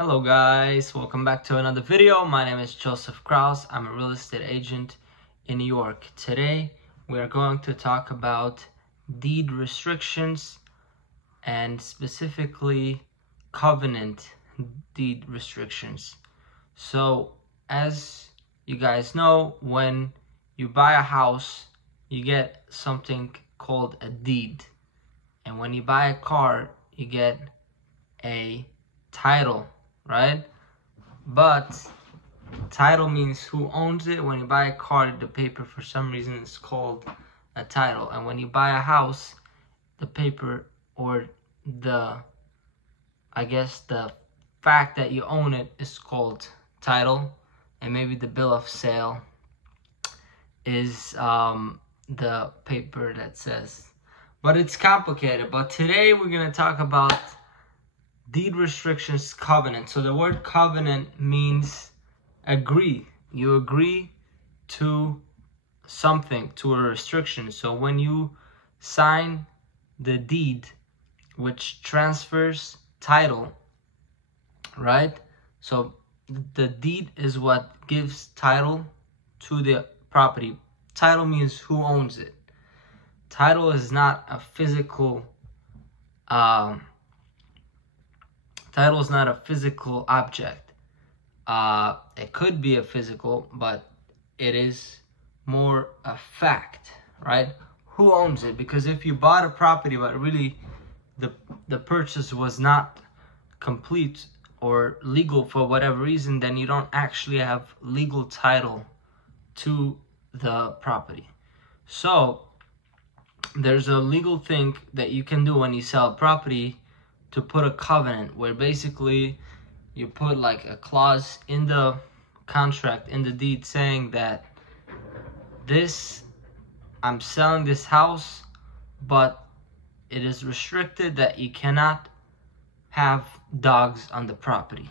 Hello guys, welcome back to another video. My name is Joseph Kraus. I'm a real estate agent in New York. Today we are going to talk about deed restrictions and specifically covenant deed restrictions. So as you guys know, when you buy a house, you get something called a deed. And when you buy a car, you get a title, right? But title means who owns it. When you buy a car, the paper for some reason is called a title. And when you buy a house, the paper or the fact that you own it is called title. And maybe the bill of sale is the paper that says. But it's complicated. But today we're going to talk about deed restrictions covenant. So the word covenant means agree. You agree to something, to a restriction. So when you sign the deed, which transfers title, right? So the deed is what gives title to the property. Title means who owns it. Title is not a physical title is not a physical object. It could be a physical, but it is more a fact, right? Who owns it? Because if you bought a property, but really the purchase was not complete or legal for whatever reason, then you don't actually have legal title to the property. So there's a legal thing that you can do when you sell a property to put a covenant, where basically you put like a clause in the contract, in the deed, saying that I'm selling this house, but it is restricted that you cannot have dogs on the property,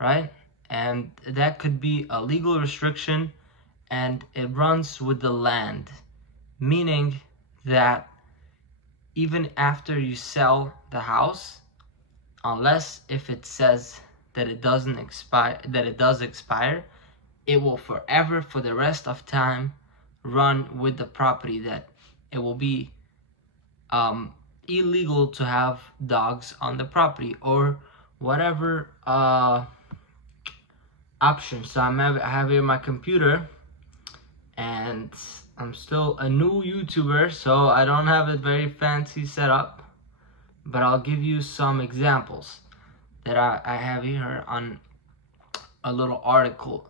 right? And that could be a legal restriction, and it runs with the land, meaning that even after you sell the house, unless if it says that it does expire, it will forever, for the rest of time, run with the property, that it will be illegal to have dogs on the property or whatever options. So I have here my computer, and I'm still a new YouTuber, so I don't have a very fancy setup, but I'll give you some examples that I have here on a little article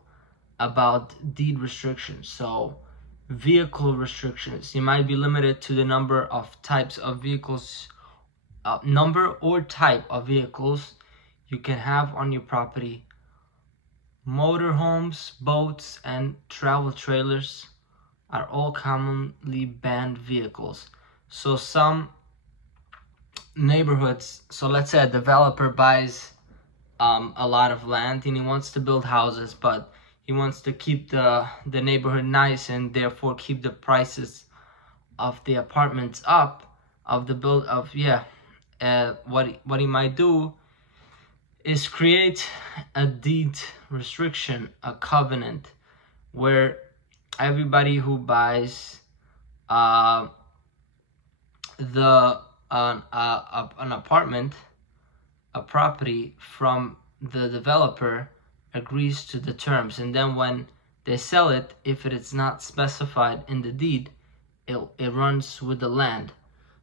about deed restrictions. So vehicle restrictions. You might be limited to the number of types of vehicles, number or type of vehicles you can have on your property. Motorhomes, boats, and travel trailers are all commonly banned vehicles. So some neighborhoods, so let's say a developer buys a lot of land and he wants to build houses, but he wants to keep the neighborhood nice and therefore keep the prices of the apartments up, what he might do is create a deed restriction, a covenant, where everybody who buys an apartment, a property from the developer, agrees to the terms. And then when they sell it, if it is not specified in the deed, it runs with the land.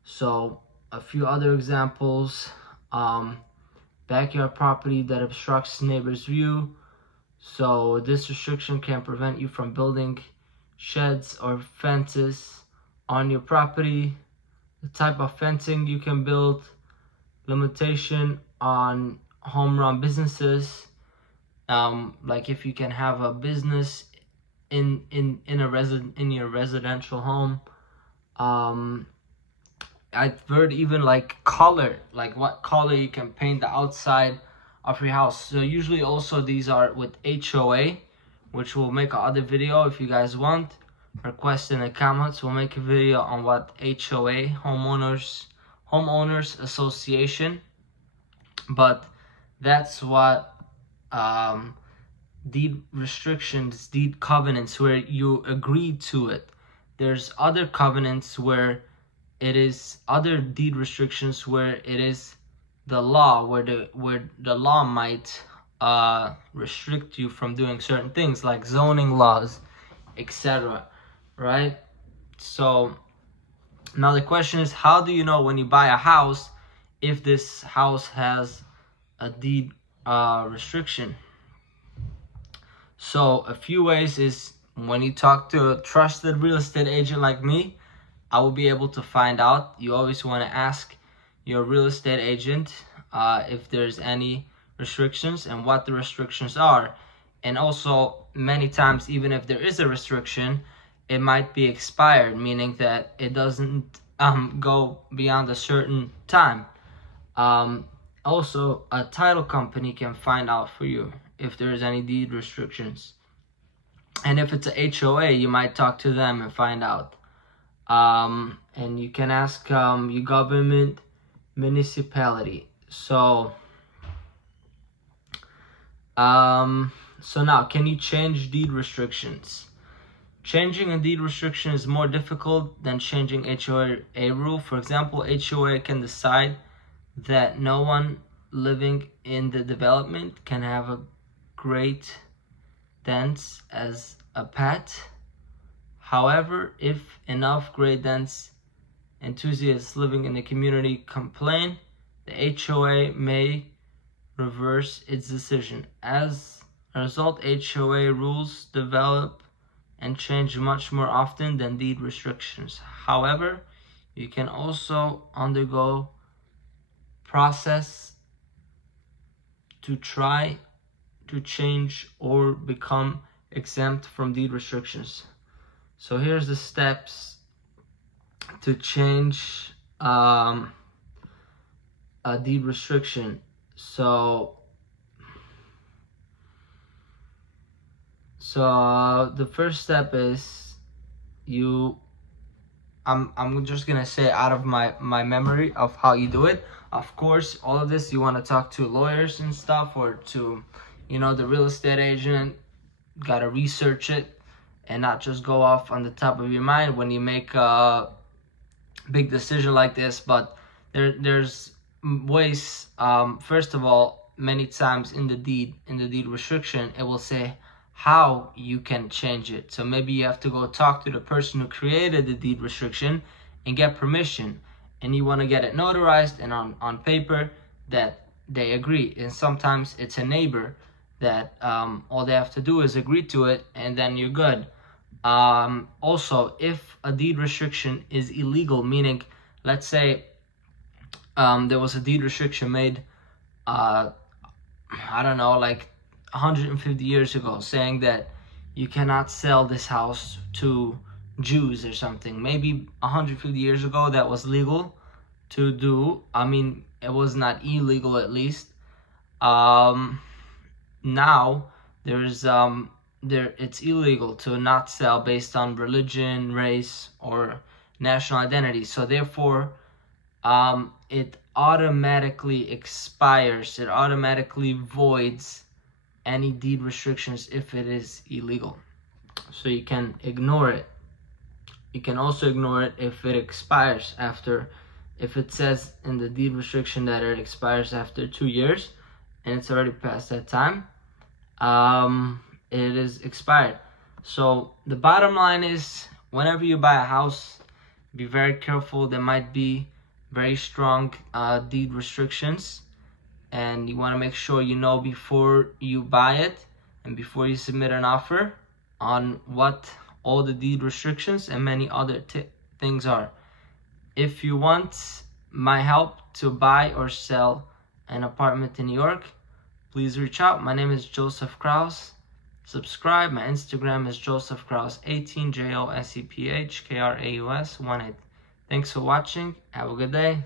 So a few other examples: backyard property that obstructs neighbor's view. So this restriction can prevent you from building sheds or fences on your property. The type of fencing you can build, limitation on home run businesses, like if you can have a business in your residential home. I've heard even like color, like what color you can paint the outside of your house. So usually also these are with HOA, which we'll make another video if you guys want. Request in the comments. We'll make a video on what HOA, homeowners association. But That's what deed restrictions, deed covenants, where you agree to it. There's other covenants where it is other deed restrictions where it is the law, where the law might restrict you from doing certain things like zoning laws, etc. Right? So now the question is, how do you know when you buy a house if this house has a deed restriction? So a few ways is when you talk to a trusted real estate agent like me, I will be able to find out. You always want to ask your real estate agent if there's any restrictions and what the restrictions are. And also, many times, even if there is a restriction, it might be expired, meaning that it doesn't go beyond a certain time. Also, a title company can find out for you if there's any deed restrictions. And if it's a HOA, you might talk to them and find out. And you can ask your government municipality. So now, can you change deed restrictions? Changing a deed restriction is more difficult than changing HOA rule. For example, HOA can decide that no one living in the development can have a great dance as a pet. However, if enough great dance enthusiasts living in the community complain, the HOA may reverse its decision. As a result, HOA rules develop and change much more often than deed restrictions. However, you can also undergo process to try to change or become exempt from deed restrictions. So here's the steps to change a deed restriction. So the first step is I'm just gonna say out of my memory of how you do it. Of course, all of this you want to talk to lawyers and stuff, or to the real estate agent. Gotta research it and not just go off on the top of your mind when you make a big decision like this. But there's ways. First of all, many times in the deed restriction, it will say how you can change it. So maybe you have to go talk to the person who created the deed restriction and get permission, and you want to get it notarized and on paper that they agree. And sometimes it's a neighbor that all they have to do is agree to it, and then you're good. Also, if a deed restriction is illegal, meaning, let's say there was a deed restriction made, I don't know, like 150 years ago, saying that you cannot sell this house to Jews or something. Maybe 150 years ago that was legal to do. I mean, it was not illegal, at least. Now it's illegal to not sell based on religion, race, or national identity. So therefore, it automatically expires. It automatically voids any deed restrictions if it is illegal. So you can ignore it. You can also ignore it if it expires if it says in the deed restriction that it expires after 2 years and it's already past that time, it is expired. So the bottom line is, whenever you buy a house, be very careful. There might be very strong deed restrictions, and you want to make sure you know before you buy it and before you submit an offer on what all the deed restrictions and many other things are. If you want my help to buy or sell an apartment in New York, please reach out. My name is Joseph Kraus. Subscribe. My Instagram is Joseph Kraus 18, JOSEPH KRAUS 18. Thanks for watching. Have a good day.